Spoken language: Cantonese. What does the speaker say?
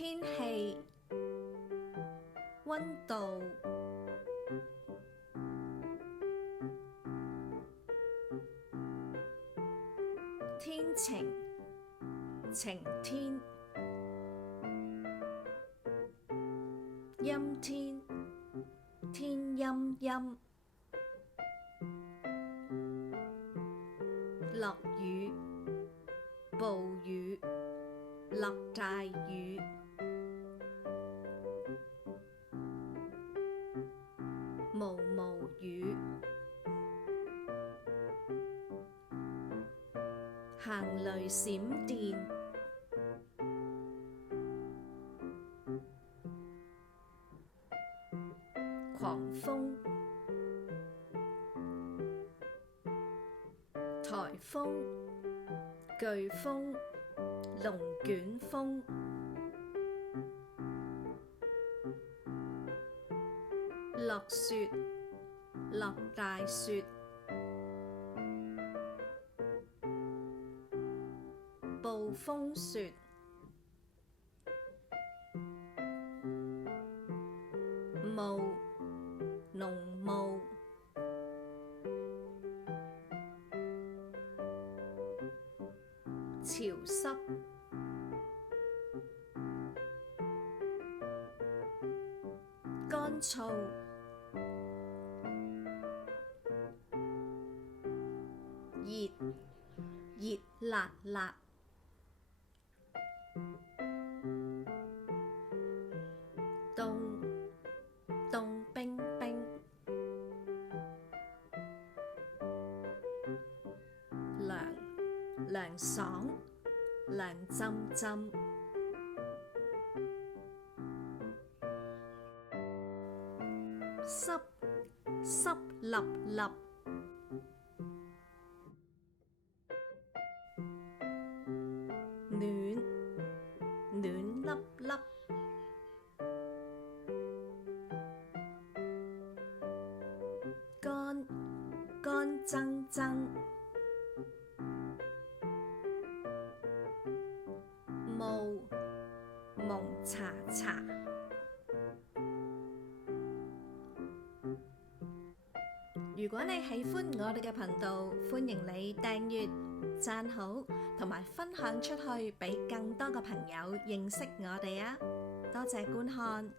天氣、溫度、天晴、晴天、陰天、天陰陰、落雨、暴雨、落大雨、毛毛雨、行雷閃電、狂風、颱風、颶風、龍捲風、落雪、落大雪、暴風雪、霧、濃霧、潮濕、乾燥、熱、熱辣辣、凍、凍冰冰、涼、涼爽、涼浸浸、濕、濕立立、暖、暖粒粒、乾、乾爭爭、霧、蒙查查。如果你喜歡我哋嘅頻道，歡迎你訂閱、讚好同埋分享出去，俾更多嘅朋友認識我哋啊！多謝觀看。